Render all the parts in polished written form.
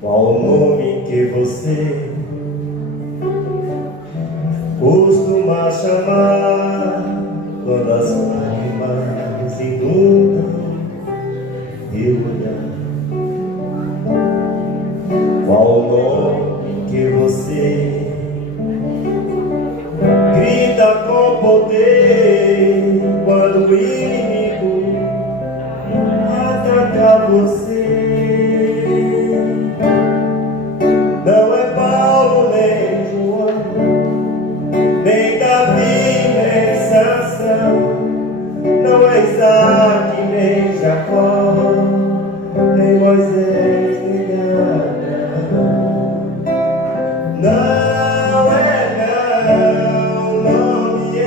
Qual o nome que você costuma chamar quando as lágrimas inundam teu olhar? Qual o nome que você grita com poder quando o inimigo ataca você? Não é Paulo nem João, nem Davi, nem Sansão, não é Isaac, nem Jacó, nem Moisés, nem Abraão. Não é não, o nome é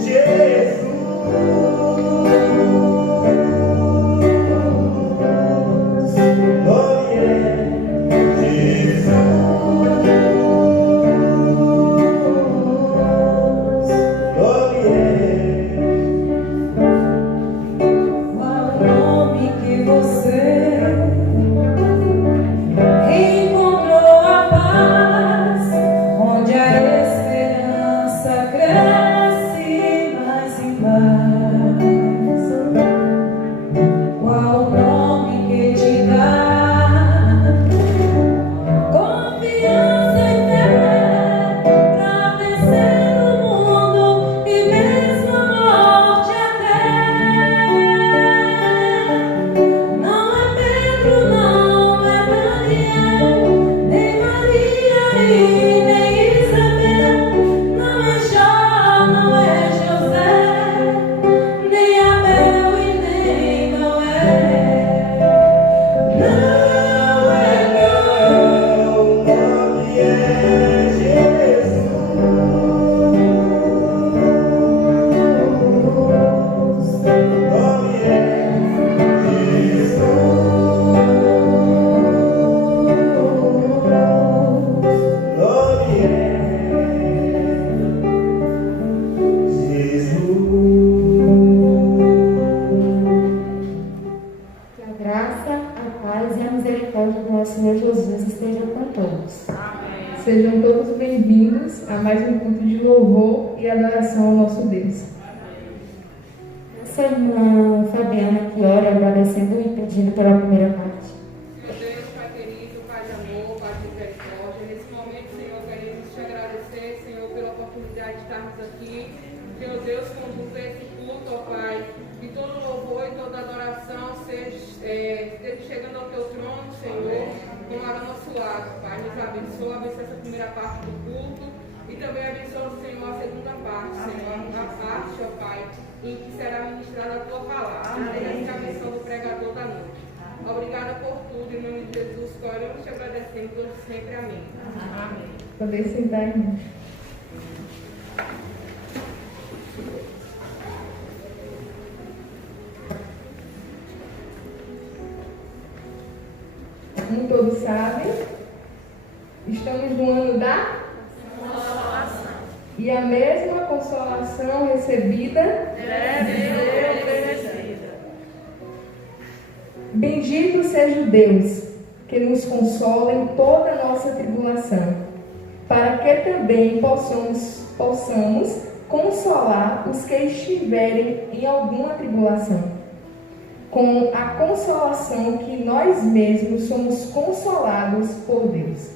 Jesus. O nome é Jesus. Sejam todos bem-vindos a mais um culto de louvor e adoração ao nosso Deus. Essa irmã Fabiana que ora agradecendo e pedindo pela primeira parte. Meu Deus, Pai querido, Pai de amor, Pai de misericórdia, nesse momento, Senhor, queremos te agradecer, Senhor, pela oportunidade de estarmos aqui. Meu Deus, conduz esse culto, ó Pai, que todo louvor e toda adoração esteja chegando ao teu trono, Senhor, com aroma suave, Pai. Nos abençoa essa primeira parte do culto e também abençoa, Senhor, a segunda parte, Senhor, a parte, ó Pai, em que será ministrada a tua palavra, e a missão do pregador da noite. Obrigada por tudo, em nome de Jesus, que oramos te agradecendo por sempre. Amém. Amém. Poder sentar, irmão. Como todos sabem, estamos no ano da consolação. E a mesma consolação recebida deve ser oferecida. Bendito seja o Deus que nos consola em toda a nossa tribulação, para que também possamos consolar os que estiverem em alguma tribulação, com a consolação que nós mesmos somos consolados por Deus.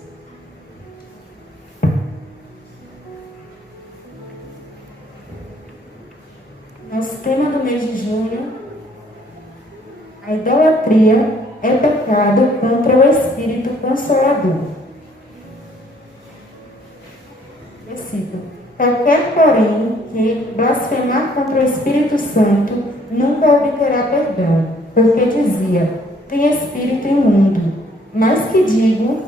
Nosso tema do mês de junho: a idolatria é pecado contra o Espírito Consolador. Versículo: qualquer, porém, que blasfemar contra o Espírito Santo nunca obterá perdão, porque dizia: tem espírito imundo. Mas que digo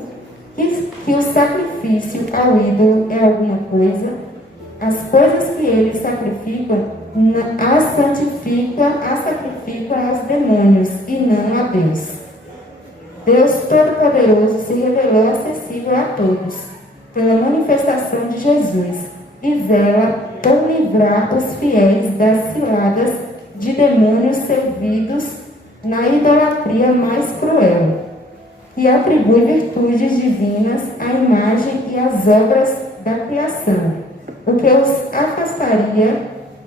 que o sacrifício ao ídolo é alguma coisa, as coisas que eles sacrificam as sacrificam aos demônios e não a Deus. Deus Todo-Poderoso se revelou acessível a todos pela manifestação de Jesus e vela por livrar os fiéis das ciladas de demônios servidos na idolatria mais cruel. e atribui virtudes divinas à imagem e às obras da criação, o que os afastaria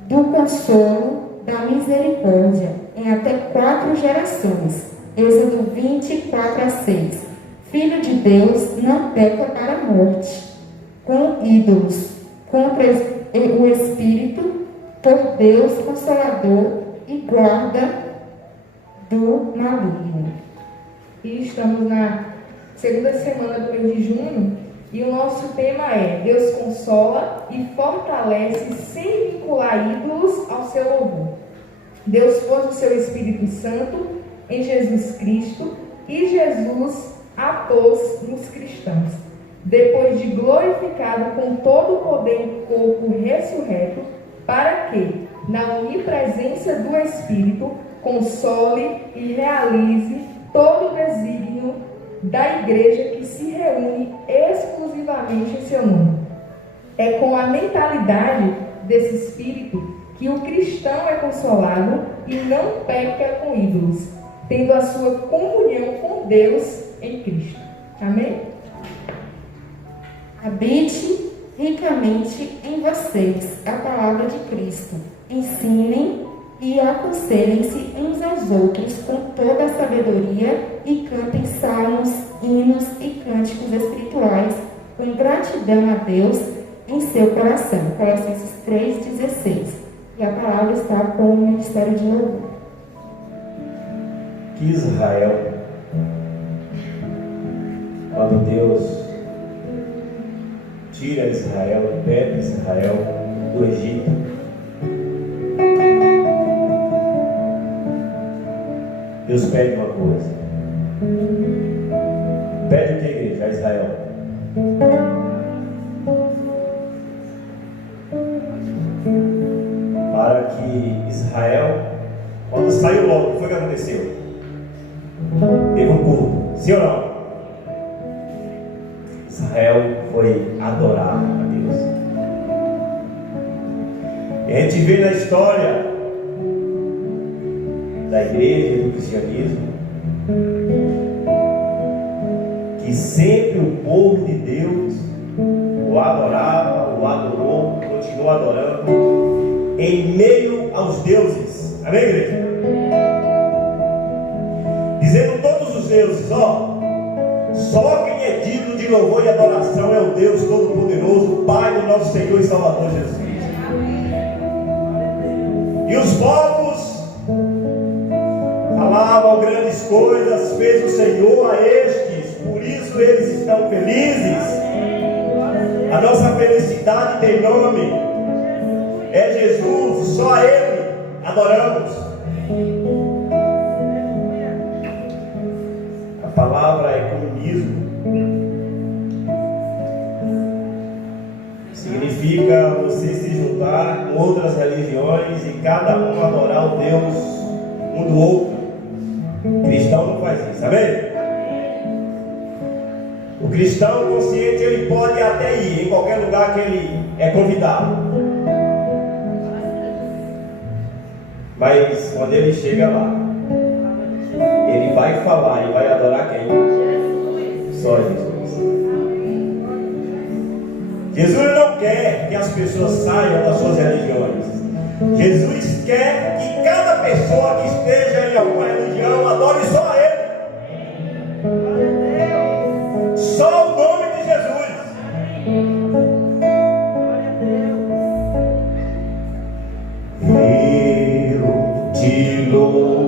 do consolo da misericórdia em até 4 gerações. Êxodo 24:6. Filho de Deus não peca para a morte, com ídolos, contra o Espírito, por Deus Consolador e guarda do maligno. E estamos na segunda semana do mês de junho e o nosso tema é: Deus consola e fortalece sem vincular ídolos ao seu louvor. Deus pôs o seu Espírito Santo em Jesus Cristo e Jesus a pôs nos cristãos. Depois de glorificado com todo o poder em corpo ressurreto, para que, na onipresença do Espírito, console e realize todo o desígnio da igreja que se reúne exclusivamente em seu nome. É com a mentalidade desse Espírito que o cristão é consolado e não peca com ídolos, tendo a sua comunhão com Deus em Cristo. Amém? Habite ricamente em vocês a palavra de Cristo. Ensinem e aconselhem-se uns aos outros com toda a sabedoria e cantem salmos, hinos e cânticos espirituais com gratidão a Deus em seu coração. Colossenses 3:16. E a palavra está com o Ministério de Louvor. Que Israel, quando Deus tira Israel, liberta Israel do Egito, Deus pede uma coisa. Pede o que, igreja? A Israel. Para que Israel, quando saiu logo, o que foi que aconteceu? Teve um culto, sim ou não? Israel foi adorar a Deus. E a gente vê na história da igreja e do cristianismo que sempre o povo de Deus o adorava, o adorou, continuou adorando em meio aos deuses. Amém, igreja? Dizendo todos os deuses, só quem é digno de louvor e adoração é o Deus Todo-Poderoso, Pai do nosso Senhor e Salvador Jesus Cristo. E os povos falavam grandes coisas, fez o Senhor a estes, por isso eles estão felizes. A nossa felicidade tem nome, é Jesus, só a Ele adoramos. A palavra é comunismo. Significa você se juntar com outras religiões e cada um adorar o Deus um do outro. Cristão não faz isso, amém? O cristão consciente, ele pode até ir em qualquer lugar que ele é convidado, mas quando ele chega lá, ele vai falar e vai adorar quem? Só Jesus. Jesus não quer que as pessoas saiam das suas religiões. Jesus quer que cada pessoa que esteja em alguma religião adore só a Ele. Só o nome de Jesus. Eu te louvarei.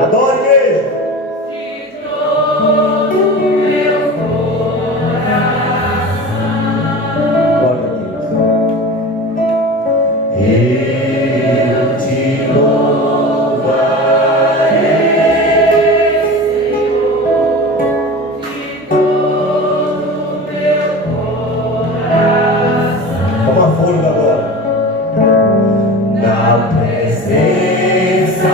Adore Ele. Presença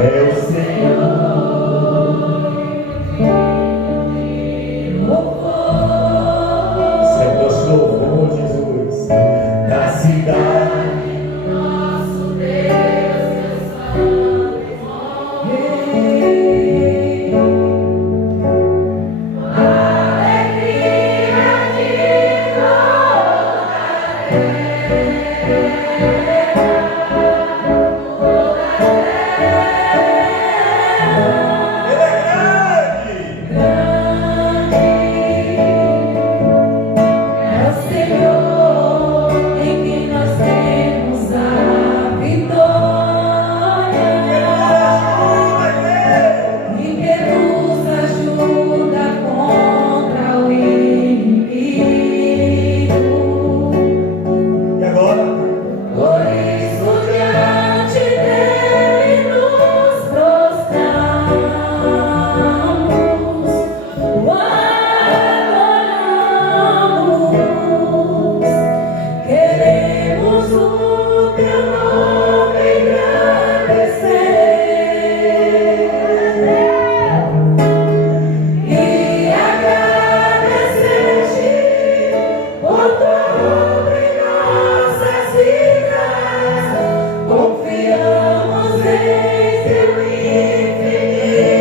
É o Senhor. Sempre nosso louvor, Jesus. Da cidade do nosso Deus, Deus santo e alegria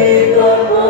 de toda a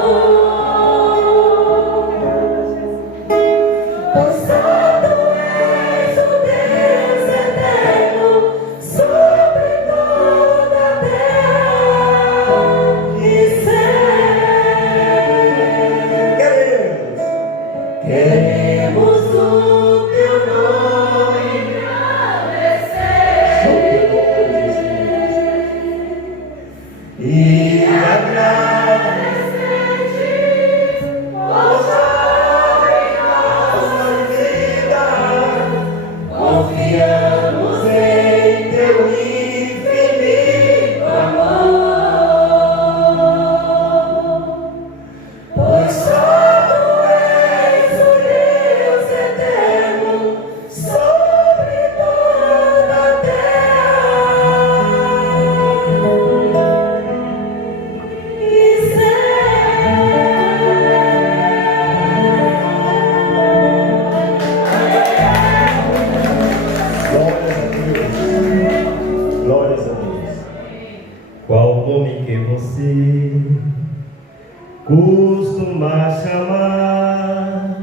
costuma chamar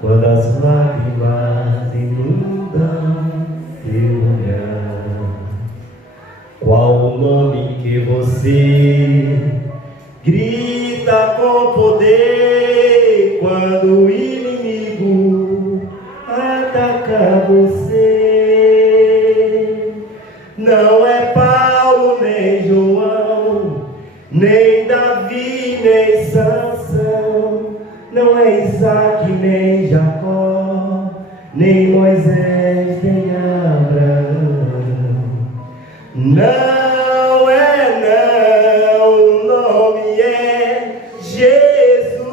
quando as lágrimas inundam teu olhar? Qual o nome que você grita com poder quando o inimigo ataca você? Não é Paulo nem João, nem Davi, nem Sansão, não é Isaac, nem Jacó, nem Moisés, nem Abraão. Não é não, o nome é Jesus.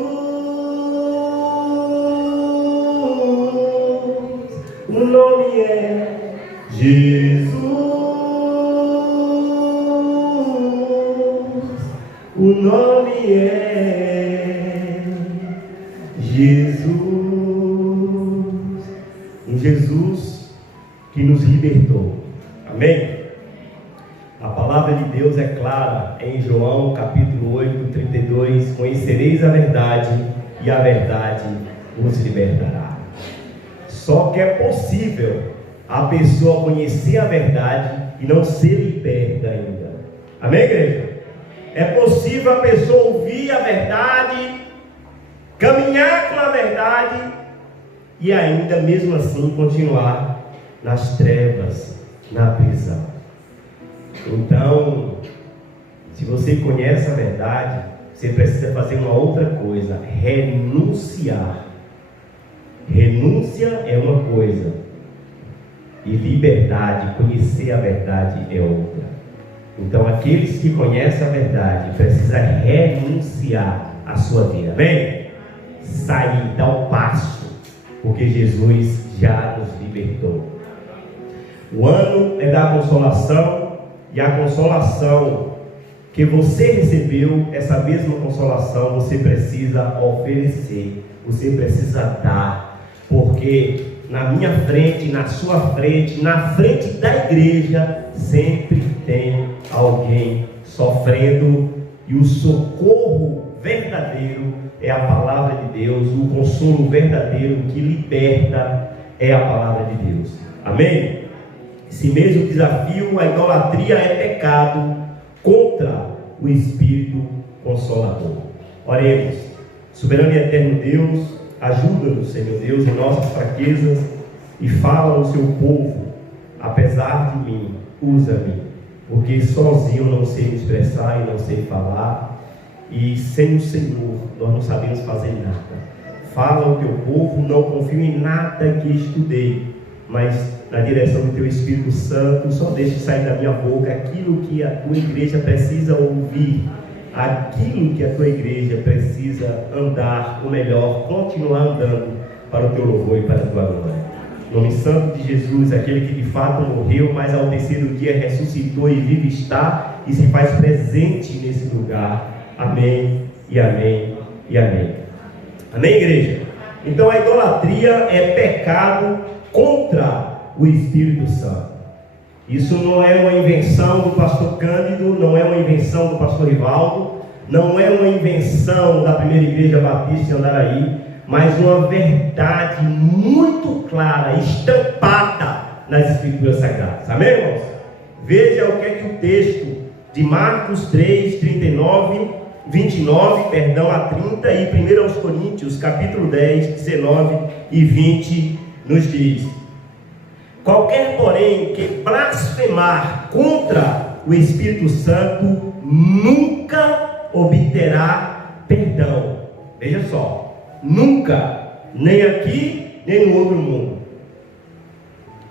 O nome é Jesus. O nome é Jesus. Um Jesus que nos libertou. Amém? A palavra de Deus é clara em João capítulo 8, 32. Conhecereis a verdade e a verdade vos libertará. Só que é possível a pessoa conhecer a verdade e não ser liberta ainda. Amém, igreja? É possível a pessoa ouvir a verdade, caminhar com a verdade e ainda mesmo assim continuar nas trevas, na prisão. Então, se você conhece a verdade, você precisa fazer uma outra coisa: renunciar. Renúncia é uma coisa e liberdade, conhecer a verdade é outra. Então, aqueles que conhecem a verdade precisam renunciar à sua vida. Amém? Sair, dar um passo, porque Jesus já nos libertou. O ano é da consolação, e a consolação que você recebeu essa mesma consolação, você precisa oferecer, você precisa dar, porque na minha frente, na sua frente, na frente da igreja, sempre tem alguém sofrendo, e o socorro verdadeiro é a palavra de Deus, o consolo verdadeiro que liberta é a palavra de Deus. Amém? Esse mesmo desafio, a idolatria é pecado contra o Espírito Consolador. Oremos. Soberano e eterno Deus, ajuda-nos, Senhor Deus, em nossas fraquezas, e fala ao seu povo: apesar de mim, usa-me, porque sozinho eu não sei me expressar e não sei falar, e sem o Senhor nós não sabemos fazer nada. Fala ao teu povo, não confio em nada que estudei, mas na direção do teu Espírito Santo, só deixe sair da minha boca aquilo que a tua igreja precisa ouvir, aquilo que a tua igreja precisa andar, ou melhor, continuar andando para o teu louvor e para a tua glória. Em nome santo de Jesus, aquele que de fato morreu, mas ao terceiro dia ressuscitou e vive está e se faz presente nesse lugar. Amém e amém e amém. Amém, igreja? Então a idolatria é pecado contra o Espírito Santo. Isso não é uma invenção do pastor Cândido, não é uma invenção do pastor Rivaldo, não é uma invenção da primeira igreja batista de Andaraí, mas uma verdade muito clara, estampada nas Escrituras Sagradas. Amém, irmãos? Veja o que é que o texto de Marcos 3, 29 a 30 e 1 aos Coríntios, capítulo 10, 19 e 20 nos diz: qualquer, porém, que blasfemar contra o Espírito Santo nunca obterá perdão. Veja só, nunca, nem aqui, nem no outro mundo.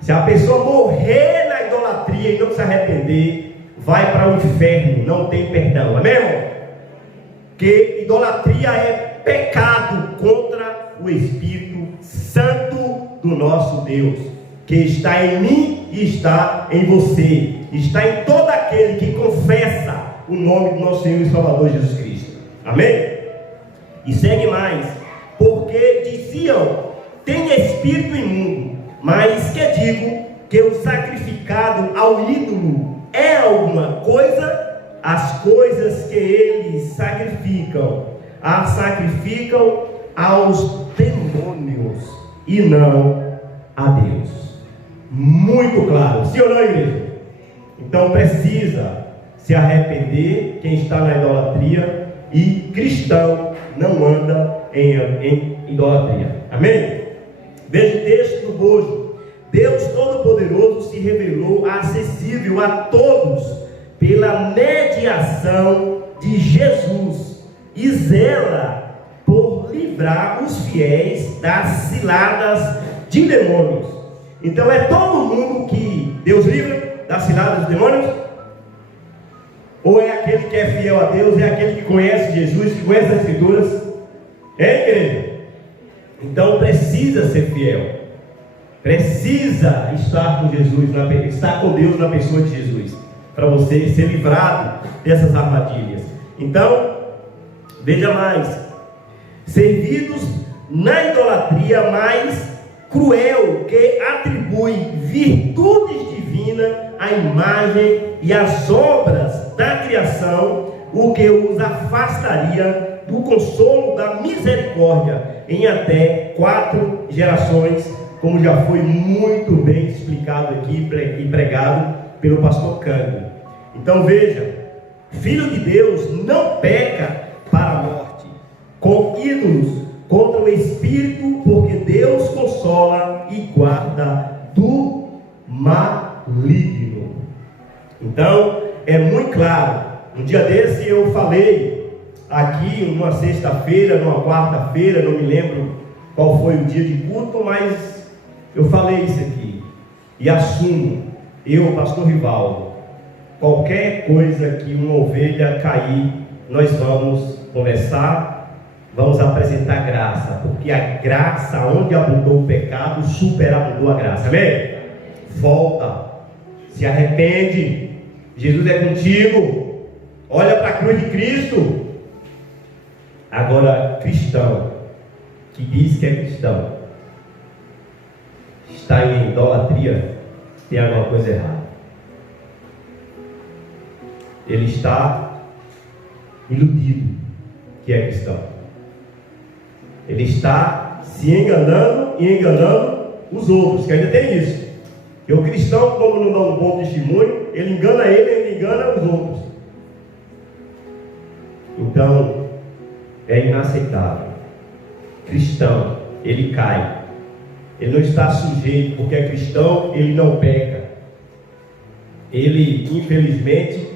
Se a pessoa morrer na idolatria e não se arrepender, vai para o inferno, não tem perdão. Amém, irmão? Que idolatria é pecado contra o Espírito Santo do nosso Deus, que está em mim e está em você, está em todo aquele que confessa o nome do nosso Senhor e Salvador Jesus Cristo. Amém? E segue mais: porque diziam, tem espírito imundo, mas que digo que o sacrificado ao ídolo é alguma coisa, as coisas que eles sacrificam, as sacrificam aos demônios e não a Deus. Muito claro, sim ou não, igreja? Então precisa se arrepender quem está na idolatria, e cristão não anda em idolatria. Amém? Veja o texto do bojo. Deus Todo-Poderoso se revelou acessível a todos pela mediação de Jesus e zela por livrar os fiéis das ciladas de demônios. Então é todo mundo que Deus livra das ciladas dos demônios? Ou é aquele que é fiel a Deus, é aquele que conhece Jesus, que conhece as Escrituras? É, igreja? Então precisa ser fiel, precisa estar com Jesus, estar com Deus na pessoa de Jesus, para você ser livrado dessas armadilhas. Então, veja mais: servidos na idolatria mais cruel, que atribui virtudes divinas à imagem e às obras da criação, o que os afastaria do consolo da misericórdia em até 4 gerações, como já foi muito bem explicado aqui e pregado pelo pastor Cândido. Então veja, filho de Deus não peca para a morte com ídolos contra o Espírito, porque Deus consola e guarda do maligno. Então é muito claro. Um dia desse eu falei aqui, numa sexta-feira, numa quarta-feira, não me lembro qual foi o dia de culto, mas eu falei isso aqui e assumo, eu, pastor Rivaldo, qualquer coisa que uma ovelha cair, nós vamos conversar, vamos apresentar graça, porque a graça, onde abundou o pecado, superabundou a graça. Amém? Volta, se arrepende, Jesus é contigo, olha para a cruz de Cristo. Agora, cristão que diz que é cristão está em idolatria, tem alguma coisa errada. Ele está iludido que é cristão. Ele está se enganando e enganando os outros, que ainda tem isso. Que o cristão, como não dá um bom testemunho, ele engana ele engana os outros. Então, é inaceitável. Cristão, ele cai. Ele não está sujeito, porque é cristão, ele não peca. Ele, infelizmente,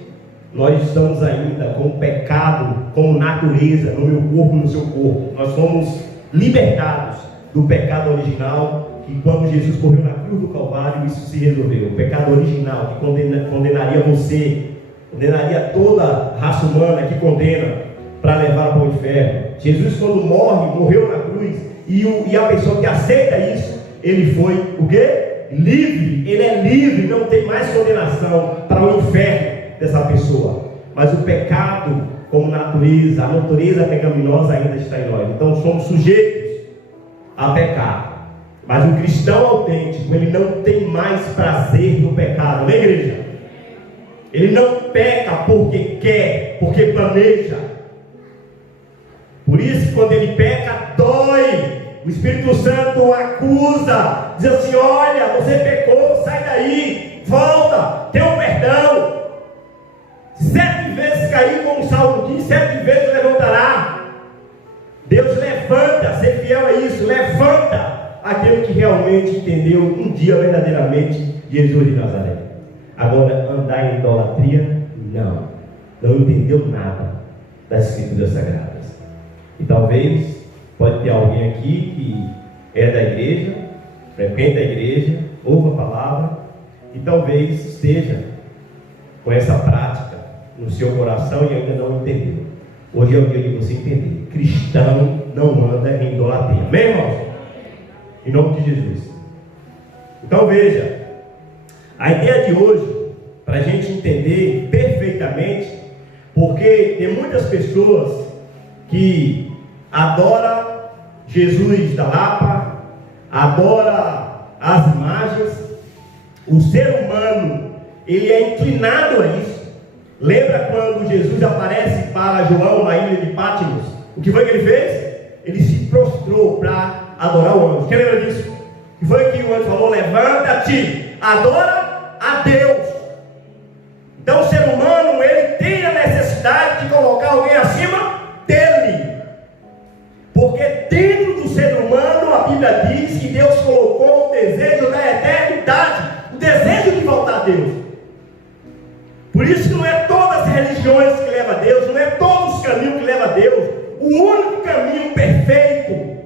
nós estamos ainda com o pecado como natureza, no meu corpo, no seu corpo. Nós fomos libertados do pecado original, que quando Jesus morreu na cruz do Calvário, isso se resolveu. O pecado original que condenaria você, condenaria toda a raça humana que condena para levar para o inferno. Jesus, quando morreu na cruz, e a pessoa que aceita isso, ele foi o quê? Livre. Ele é livre, não tem mais condenação para o inferno dessa pessoa. Mas o pecado, como natureza, a natureza pecaminosa ainda está em nós. Então somos sujeitos a pecar. Mas o cristão autêntico, ele não tem mais prazer no pecado, não é, igreja? Ele não peca porque quer, porque planeja. Por isso, quando ele peca, dói. O Espírito Santo acusa, diz assim: olha, você pecou, sai daí, volta, tem um perdão. 7 vezes cair, como o Salmo diz, 7 vezes levantará. Deus levanta, ser fiel a isso, levanta aquele que realmente entendeu um dia verdadeiramente Jesus de Nazaré. Agora, andar em idolatria, não entendeu nada das Escrituras Sagradas. E talvez pode ter alguém aqui que é da igreja, frequenta a igreja, ouve a palavra, e talvez esteja com essa prática no seu coração e ainda não entendeu. Hoje é o dia de você entender. Cristão não anda em idolatria. Amém, irmãos? Em nome de Jesus. Então veja, a ideia de hoje, para a gente entender perfeitamente, porque tem muitas pessoas que adoram Jesus da Lapa, adoram as imagens. O ser humano, ele é inclinado a isso. Lembra quando Jesus aparece para João na ilha de Patmos? O que foi que ele fez? Ele se prostrou para adorar o anjo. Quem lembra disso? O que foi que o anjo falou? Levanta-te, adora a Deus. Então o ser humano, ele tem a necessidade de colocar alguém acima dele. Porque dentro do ser humano, a Bíblia diz que Deus colocou o desejo da eternidade, o desejo de voltar a Deus. Por isso que não é todas as religiões que levam a Deus, não é todos os caminhos que levam a Deus. O único caminho perfeito,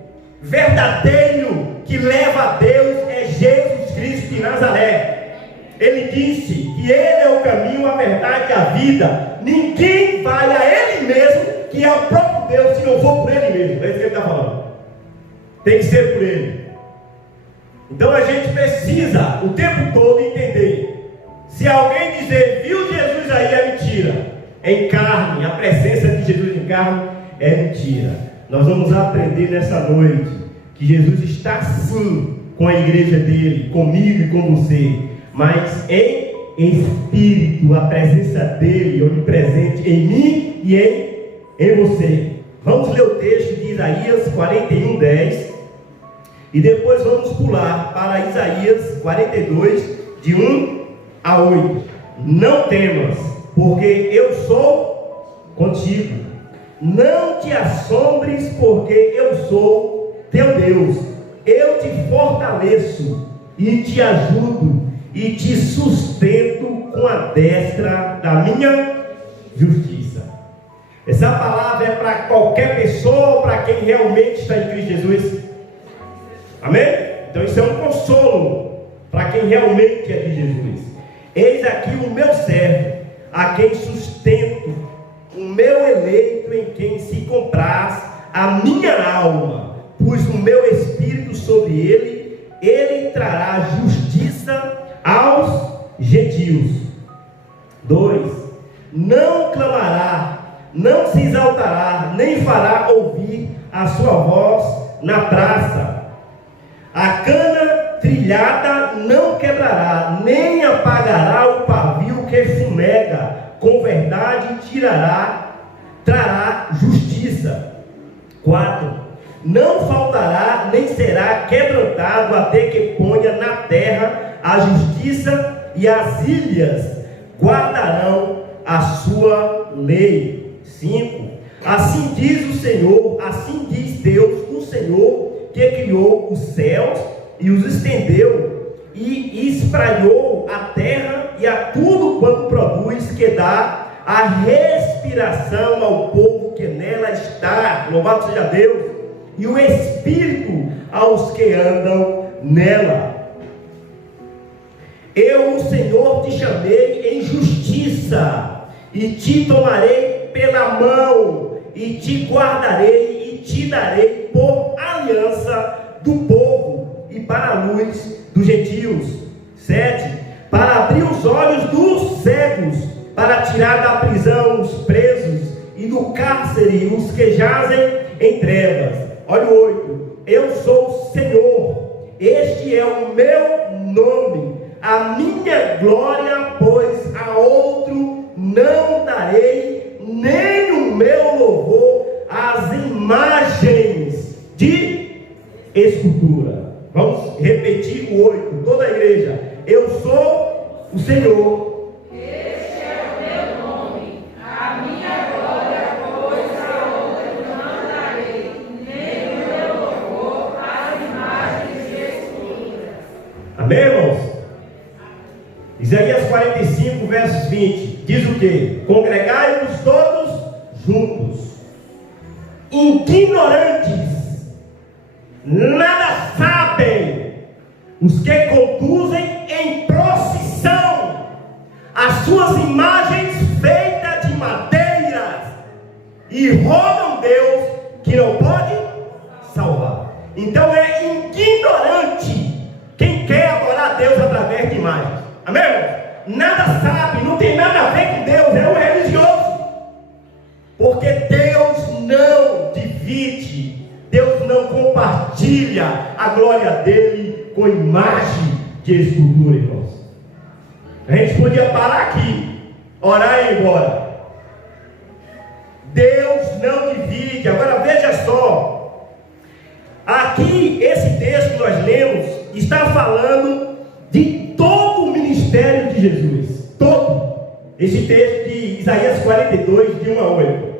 verdadeiro, que leva a Deus é Jesus Cristo de Nazaré. Ele disse que Ele é o caminho, a verdade e a vida. Ninguém vai a Ele mesmo, que é o próprio Deus, se não for por Ele mesmo. É isso que Ele está falando. Tem que ser por Ele. Então a gente precisa o tempo todo entender. Se alguém dizer, viu Jesus aí, é mentira. Em carne, a presença de Jesus em carne é mentira. Nós vamos aprender nessa noite que Jesus está sim com a igreja dele, comigo e com você, mas em espírito, a presença dele onipresente em mim e em você. Vamos ler o texto de Isaías 41:10 e depois vamos pular para Isaías 42, de 1 a 8. Não temas, porque eu sou contigo. Não te assombres, porque eu sou teu Deus. Eu te fortaleço e te ajudo e te sustento com a destra da minha justiça. Essa palavra é para qualquer pessoa, para quem realmente está em Cristo Jesus. Amém? Então isso é um consolo para quem realmente é de Jesus. Eis aqui o meu servo, a quem sustento, o meu eleito, em quem se compraz a minha alma. Pus o meu espírito sobre ele, ele trará justiça aos gentios. 2. não clamará, não se exaltará, nem fará ouvir a sua voz na praça. A cana trilhada não quebrará, nem apagará o pavio que fumega. Com verdade trará justiça. 4. Não faltará, nem será quebrantado, até que ponha na terra a justiça, e as ilhas guardarão a sua lei. 5. Assim diz o Senhor, assim diz Deus, o Senhor, que criou os céus e os estendeu, e espraiou a terra e a tudo quanto produz, que dá a respiração ao povo que nela está. Louvado seja Deus. E o Espírito aos que andam nela. Eu, o Senhor, te chamei em justiça, e te tomarei pela mão, e te guardarei, e te darei por aliança do povo, e para a luz dos gentios. 7. Para abrir os olhos dos cegos, para tirar da prisão os presos, e do cárcere os que jazem em trevas. Olha o 8. Eu sou o Senhor, este é o meu nome, a minha glória, pois a outro não darei, nem o meu louvor às imagens de escultura. Vamos repetir o 8, toda a igreja. Eu sou o Senhor. Este é o meu nome, a minha glória, pois a outra não darei, nem o meu louvor às imagens de esculturas. Amém, irmãos? Isaías 45, versos 20, diz o que? Congregai-vos todos juntos, ignorantes, nada sabem, os que conduzem em procissão as suas imagens feitas de madeiras, e rogam Deus que não pode salvar. Então é ignorante quem quer adorar Deus através de imagens. Amém? Nada sabe, não tem nada a ver com Deus, é um religioso. Porque Deus não divide, Deus não compartilha a glória dele com imagem de escultura, irmãos. A gente podia parar aqui, orar e ir embora. Deus não divide. Agora veja só, aqui esse texto que nós lemos está falando de todo o ministério de Jesus, todo. Esse texto de Isaías 42, de 1 a 8.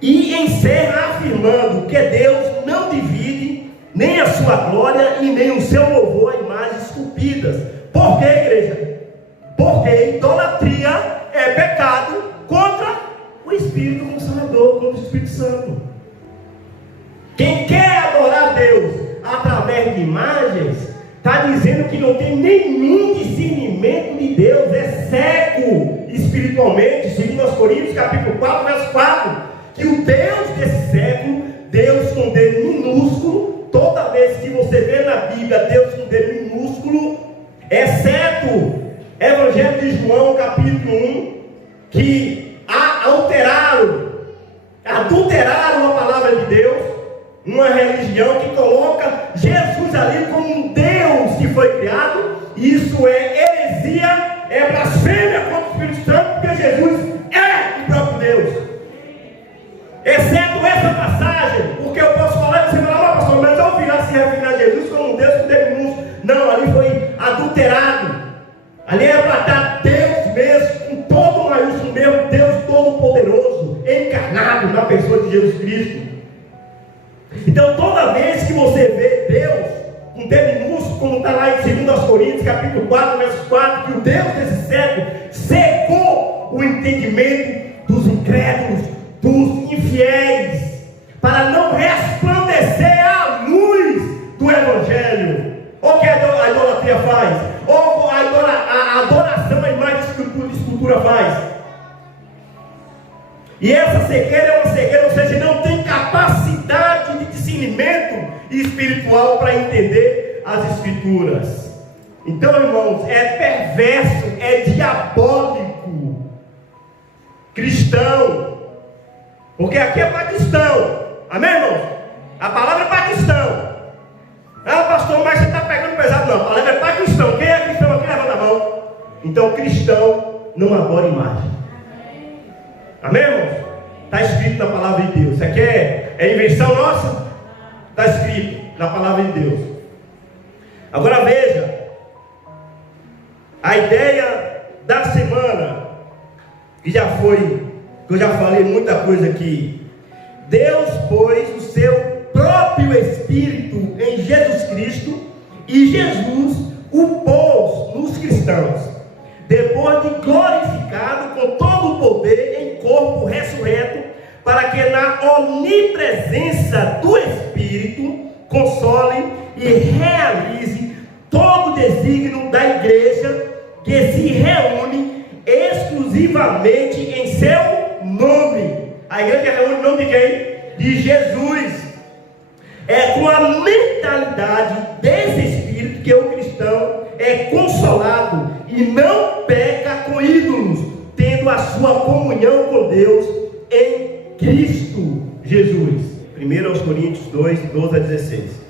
E encerra afirmando que Deus não divide nem a sua glória e nem o seu louvor a imagens esculpidas. Por quê, igreja? Porque idolatria é pecado contra o Espírito Consolador, contra o Espírito Santo. Quem quer adorar Deus através de imagens está dizendo que não tem nenhum discernimento de Deus, é cego espiritualmente. Segundo aos Coríntios, capítulo 4, verso 4, que o Deus desse século, Deus com D minúsculo, toda vez que você vê na Bíblia Deus com D minúsculo, exceto Evangelho de João, capítulo 1, que adulteraram a palavra de Deus, uma religião que coloca Jesus ali como um Deus que foi criado. Isso é heresia, é blasfêmia contra o Espírito Santo, porque Jesus é o próprio Deus. Exceto essa passagem, porque eu posso falar e você falar, pastor, mas ao virar se referir a Jesus como um Deus com Deus minúsculo. Não, ali foi adulterado. Ali era para dar Deus mesmo, com todo maiúsculo mesmo, Deus todo-poderoso, encarnado na pessoa de Jesus Cristo. Então toda vez que você vê Deus com D minúsculo, como está lá em 2 Coríntios, capítulo 4, verso 4, que o Deus desse século secou o entendimento dos incrédulos, dos infiéis, para não resplandecer a luz do Evangelho. O que a idolatria faz? Ou a adoração à imagem de escultura faz? E essa cegueira é uma cegueira, ou seja, não tem capacidade de discernimento espiritual para entender as Escrituras. Então, irmãos, é perverso, é diabólico cristão. Porque aqui é para cristão. Amém, irmãos? A palavra é para cristão. Ah, pastor, mas você está pegando pesado. Não, a palavra é para cristão. Quem é cristão aqui, levanta a mão. Então, cristão não adora imagem. Amém, irmãos? Está escrito na palavra de Deus. Isso aqui é invenção nossa? Está escrito na palavra de Deus. Agora veja, a ideia da semana, que eu já falei muita coisa aqui. Deus pôs o seu próprio Espírito em Jesus Cristo, e Jesus o pôs nos cristãos, depois de glorificado com todo o poder em corpo ressurreto, para que na onipresença do Espírito console e realize todo o desígnio da igreja, que se reúne exclusivamente em seu nome. A igreja reúne o nome de quem? De Jesus. É com a mentalidade desse Espírito que o cristão é consolado e não peca com ídolos, tendo a sua comunhão com Deus em Cristo Jesus. 1 Coríntios 2, 12 a 16.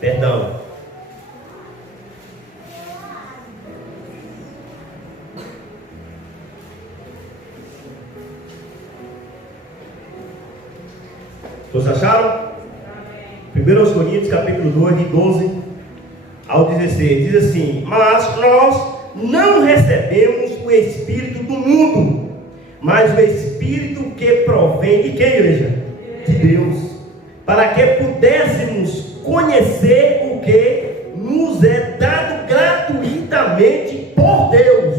Perdão. Todos acharam? 1 Coríntios capítulo 2, de 12 ao 16. Diz assim: mas nós não recebemos o Espírito do mundo, mas o Espírito que provém de quem, igreja? De Deus, para que pudéssemos conhecer o que nos é dado gratuitamente por Deus,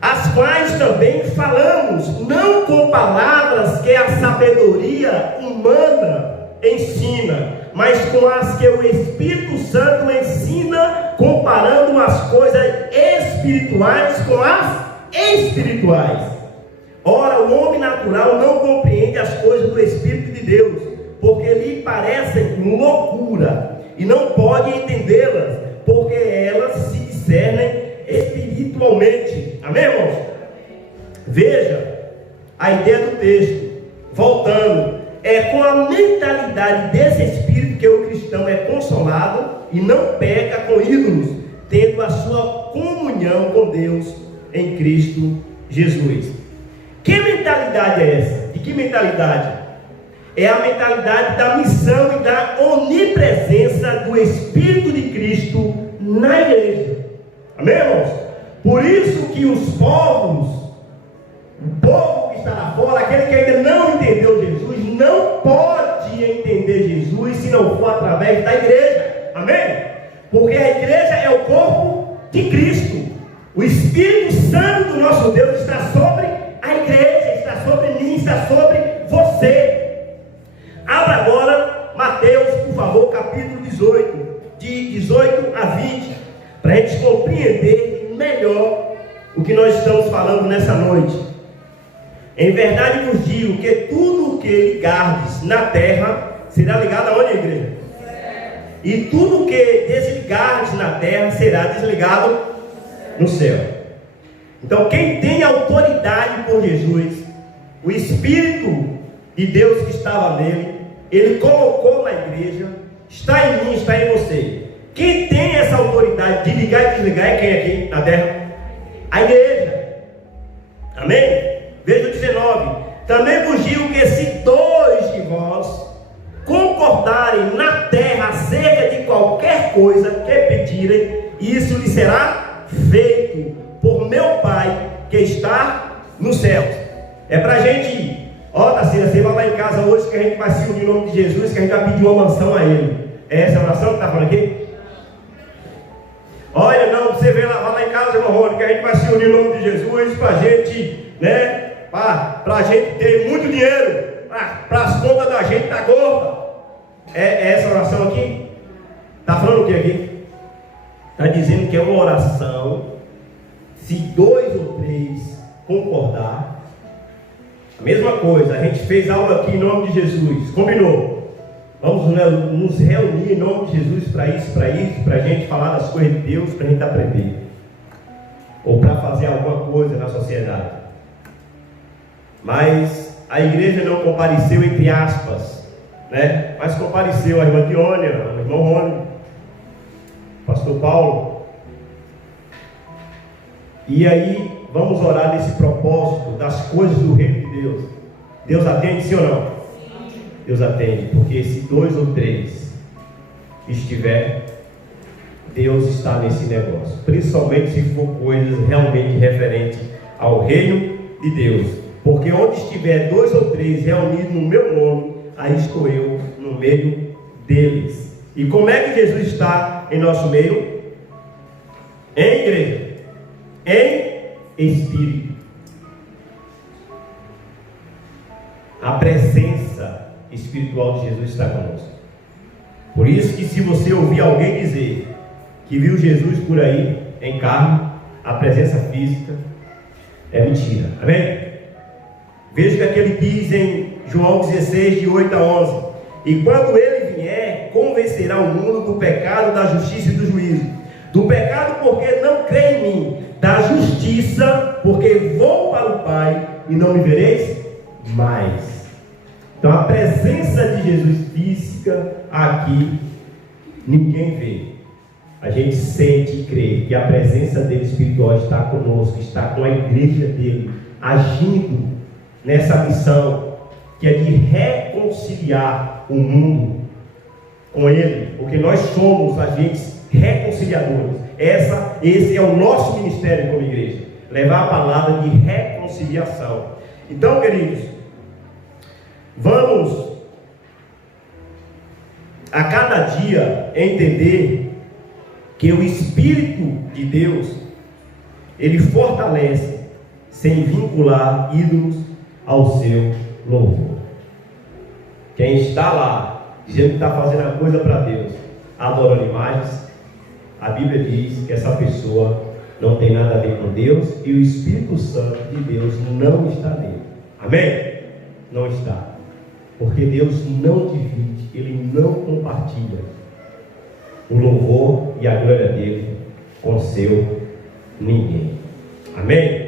as quais também falamos, não com palavras que a sabedoria humana ensina, mas com as que o Espírito Santo ensina, comparando as coisas espirituais com as espirituais. Ora, o homem natural não compreende as coisas do Espírito de Deus, porque lhe parecem loucura, e não pode entendê-las, porque elas se discernem espiritualmente. Amém, irmãos? Veja a ideia do texto. Voltando, é com a mentalidade desse Espírito que o cristão é consolado e não peca com ídolos, tendo a sua comunhão com Deus em Cristo Jesus. Que mentalidade é essa? De que mentalidade? É a mentalidade da missão e da onipresença do Espírito de Cristo na igreja. Amém, irmãos? Por isso que os povos, o povo que está lá fora, aquele que ainda não entendeu Jesus, não pode entender Jesus se não for através da igreja. Amém? Porque a igreja é o corpo de Cristo. O Espírito Santo do nosso Deus está sobre a igreja, está sobre mim, está sobre você. Abra agora Mateus, por favor, capítulo 18, de 18 a 20, para a gente compreender melhor o que nós estamos falando nessa noite. Em verdade vos digo que tudo o que ligardes na terra será ligado aonde, igreja? E tudo o que desligardes na terra será desligado no céu. Então, quem tem autoridade por Jesus, o Espírito de Deus que estava nele, ele colocou na igreja, está em mim, está em você. Quem tem essa autoridade de ligar e desligar é quem aqui na terra? A igreja. Amém? Veja o 19. Também vos digo que se dois de vós concordarem na terra acerca de qualquer coisa que pedirem, isso lhe será feito por meu Pai que está no céu. É para a gente ir. Ó, Tacília, você vai lá em casa hoje que a gente vai se unir no nome de Jesus, que a gente vai pedir uma mansão a Ele. É essa a oração que está falando aqui? Olha, não, você vem lá, vai lá em casa, irmão Rony, que a gente vai se unir no nome de Jesus para a gente, né? Para a gente ter muito dinheiro, para as contas da gente estar gorda. É essa oração aqui? Está falando o que aqui? Está dizendo que é uma oração, se 2 ou 3 concordar. A mesma coisa, a gente fez aula aqui em nome de Jesus, combinou? Vamos nos reunir em nome de Jesus para a gente falar das coisas de Deus, para a gente aprender. Ou para fazer alguma coisa na sociedade. Mas a igreja não compareceu, entre aspas, né? Mas compareceu a irmã Diônia, o irmão Rony, o pastor Paulo. E aí vamos orar nesse propósito das coisas do reino de Deus. Deus atende, sim ou não? Sim. Deus atende, porque se 2 ou 3 estiver, Deus está nesse negócio, principalmente se for coisas realmente referentes ao reino de Deus, porque onde estiver 2 ou 3 reunidos no meu nome, aí estou eu no meio deles. E como é que Jesus está em nosso meio? Em igreja, em espírito. A presença espiritual de Jesus está conosco. Por isso que se você ouvir alguém dizer que viu Jesus por aí em carne, a presença física é mentira. Amém? Veja que aquele diz em João 16, de 8 a 11: e quando ele vier, convencerá o mundo do pecado, da justiça e do juízo. Do pecado porque não crê em mim, da justiça porque vou para o Pai e não me vereis mais. Então a presença de Jesus física aqui ninguém vê. A gente sente e crê que a presença dele espiritual está conosco, está com a igreja dele, agindo nessa missão que é de reconciliar o mundo com ele, porque nós somos agentes reconciliadores. Esse é o nosso ministério como igreja, levar a palavra de reconciliação. Então, queridos, vamos a cada dia entender que o Espírito de Deus, ele fortalece sem vincular ídolos ao seu louvor. Quem está lá dizendo que está fazendo a coisa para Deus, adorando imagens, a Bíblia diz que essa pessoa não tem nada a ver com Deus e o Espírito Santo de Deus não está nele. Amém? Não está. Porque Deus não divide, ele não compartilha o louvor e a glória dele com seu ninguém. Amém?